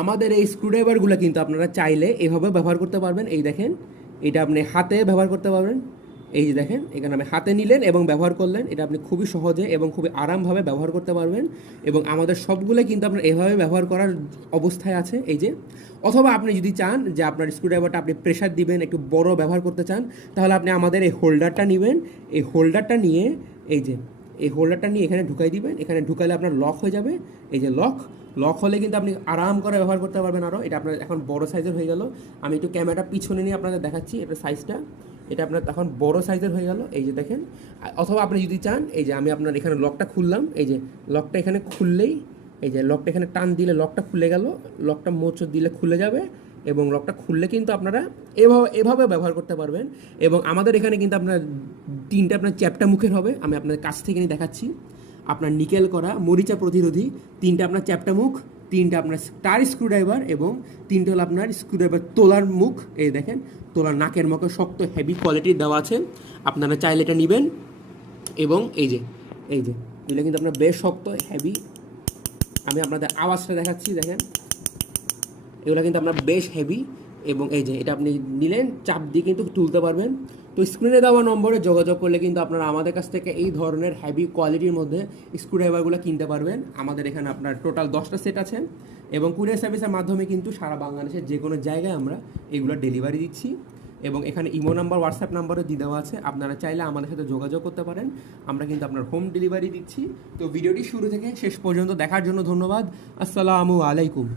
আমাদের এই স্ক্রুড্রাইভারগুলো কিন্তু আপনারা চাইলে এভাবে ব্যবহার করতে পারবেন। এই দেখেন, এটা আপনি হাতে ব্যবহার করতে পারবেন। এই যে দেখেন, এখানে আপনি হাতে নিলেন এবং ব্যবহার করলেন, এটা আপনি খুবই সহজে এবং খুবই আরামভাবে ব্যবহার করতে পারবেন। এবং আমাদের সবগুলো কিন্তু আপনার এভাবে ব্যবহার করার অবস্থায় আছে। এই যে, অথবা আপনি যদি চান যে আপনার স্ক্রুড্রাইভারটা আপনি প্রেশার দিবেন, একটু বড় ব্যবহার করতে চান, তাহলে আপনি আমাদের এই হোল্ডারটা নেবেন। এই হোল্ডারটা নিয়ে, এই যে এই হোল্ডারটা নিয়ে এখানে ঢুকাই দিবেন। এখানে ঢুকালে আপনার লক হয়ে যাবে। এই যে লক, লক হলে কিন্তু আপনি আরাম করে ব্যবহার করতে পারবেন। আরও এটা আপনার এখন বড় সাইজের হয়ে গেল। আমি একটু ক্যামেরাটা পিছনে নিয়ে আপনাদের দেখাচ্ছি এটা সাইজটা। এটা আপনার এখন বড় সাইজের হয়ে গেল। এই যে দেখেন, অথবা আপনি যদি চান, এই যে আমি আপনার এখানে লকটা খুললাম। এই যে লকটা এখানে খুললেই, এই যে লকটা এখানে টান দিলে লকটা খুলে গেল, লকটা মোচড় দিলে খুলে যাবে। এবং লকটা খুললে কিন্তু আপনারা এভাবে এভাবে ব্যবহার করতে পারবেন। এবং আমাদের এখানে কিন্তু আপনার তিনটা আপনার চ্যাপ্টা মুখের হবে। আমি আপনাদের কাছ থেকে নিয়ে দেখাচ্ছি। আপনার নিকেল করা, মরিচা প্রতিরোধী, তিনটা আপনার চ্যাপ্টা মুখ, তিনটা আপনার স্টার স্ক্রুড্রাইভার এবং তিনটা হলো আপনার স্ক্রুড্রাইভার তোলার মুখ। এই দেখেন, তোলার নাকের মুখে শক্ত হেভি কোয়ালিটির দেওয়া আছে। আপনারা চাইলে এটা নেবেন। এবং এই যে এগুলো কিন্তু আপনার বেশ শক্ত হেভি। আমি আপনাদের আওয়াজটা দেখাচ্ছি, দেখেন এগুলো কিন্তু আপনার বেশ হেভি। এবং এই যে এটা আপনি নিলেন, চাপ দিয়ে কিন্তু তুলতে পারবেন। তো স্ক্রিনে দেওয়া নম্বরে যোগাযোগ করলে কিন্তু আপনারা আমাদের কাছ থেকে এই ধরনের হেভি কোয়ালিটির মধ্যে স্ক্রুড্রাইভারগুলো কিনতে পারবেন। আমাদের এখানে আপনার টোটাল 10টা সেট আছে এবং কুরিয়ার সার্ভিসের মাধ্যমে কিন্তু সারা বাংলাদেশের যে কোনো জায়গায় আমরা এগুলো ডেলিভারি দিচ্ছি। এবং এখানে ইমো নাম্বার, হোয়াটসঅ্যাপ নাম্বারও দিয়ে দেওয়া আছে। আপনারা চাইলে আমাদের সাথে যোগাযোগ করতে পারেন। আমরা কিন্তু আপনার হোম ডেলিভারি দিচ্ছি। তো ভিডিওটি শুরু থেকে শেষ পর্যন্ত দেখার জন্য ধন্যবাদ। আসসালামু আলাইকুম।